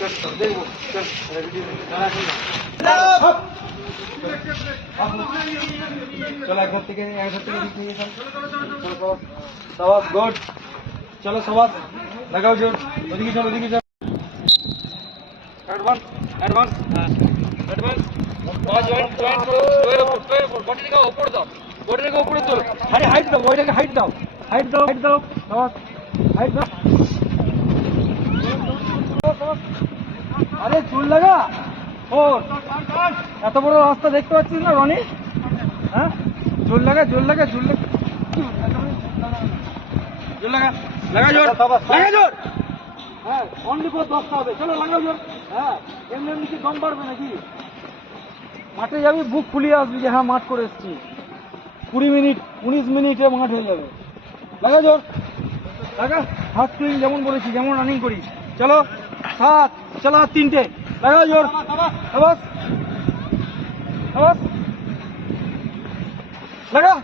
देखो चलो एक हफ्ते के सवास गुड चलो सवास लगाओ जोर ओदिके चलो एडवांस एडवांस एडवांस पांच जॉइंट जॉइंट करो बॉडी का ऊपर दाओ बॉडी का ऊपर তোলো আরে হাইট দাও বডিটাকে হাইট দাও সবাস হাইট দাও আরে চুল লাগা ও এত বড় রাস্তা দেখতে পাচ্ছিস না রনি হ্যাঁ জোর লাগা জোর লাগা জোর হ্যাঁ অনলি ফর 10টা হবে চলো লাগাও জোর হ্যাঁ এমনি কি দম পারবে নাকি মাঠে যাবি বুক ফুলিয়ে আসবি যে হ্যাঁ মাঠ করে এসেছি 20 মিনিট 19 মিনিটে মাঠ হয়ে যাবে লাগা জোর লাগা হাত সুইং যেমন বলেছি যেমন রানিং করি চলো 7 চলো 3টে লাগাও জোর আবাস লাগা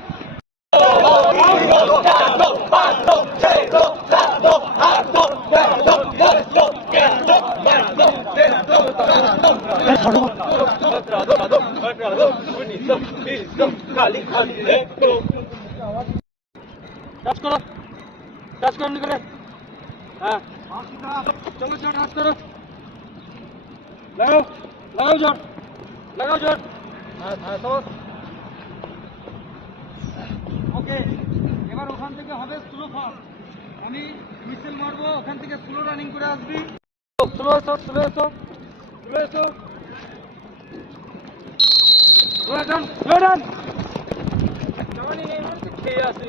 टच करो निकले हाँ चलो जोर टच करो लगाओ जोर हाँ तो ওকে এবার ওখান থেকে হবে স্লো ফাস্ট আমি হুইসেল মারবো ওখান থেকে স্লো রানিং করে আসবি স্লো ডান জানি নেই মানে খেয়ে আসি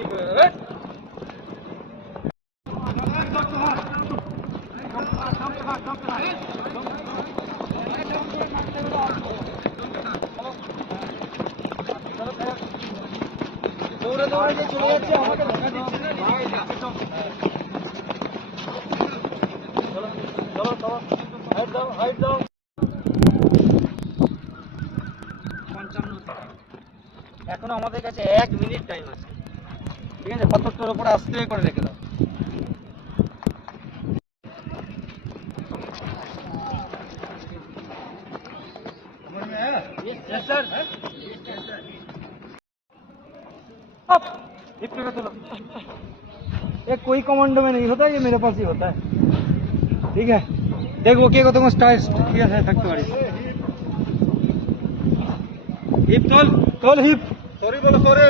দৌড়ে দৌড়ে চলে যাচ্ছে আমাকে ধাক্কা দিচ্ছে না চলো হাইট দাও 55 এখনো আমাদের কাছে 1 মিনিট টাইম আছে ঠিক আছে 75 উপরে আস্তে করে রেখে দাও यस सर अब हिप पे चलो ये कोई कमांडो में नहीं होता ये मेरे पास ही होता है ठीक है देखो के को तुम स्टाइल किया है थकते वाली हिप तोल हिप सॉरी बोलो सॉरी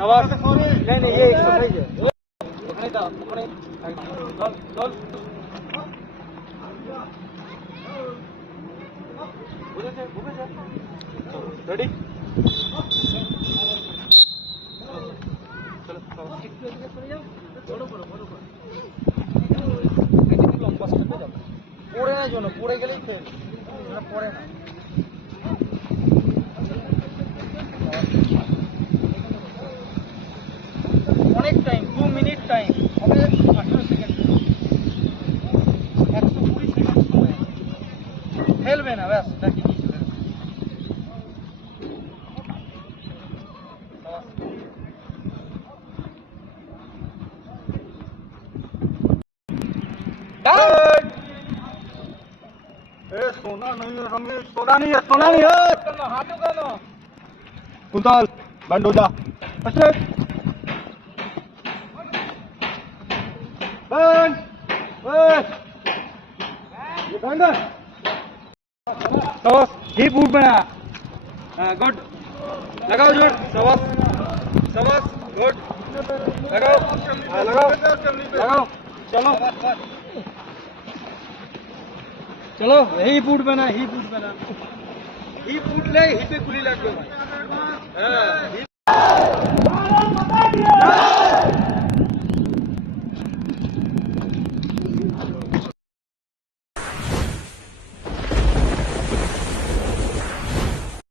आवाज सॉरी नहीं ये एक्सरसाइज है अपने था अपने तोल रेडी পড়ে না জন্য পড়ে গেলেই ফেল পড়ে না অনেক টাইম 2 মিনিট টাইম হবে 18 সেকেন্ড 120 সেকেন্ড সময় ফেলবে না ব্যাস দেখি सोना नहीं है रमेश सोना नहीं है हाथों का लो कुंतल बंद हो जा बंद सवास हिप उठ बना गुड लगाओ जोर सवास गुड लगाओ चलो चलो हिप उठবে না হিপ উঠলে হিপে গুলি লাগবে ভাই হ্যাঁ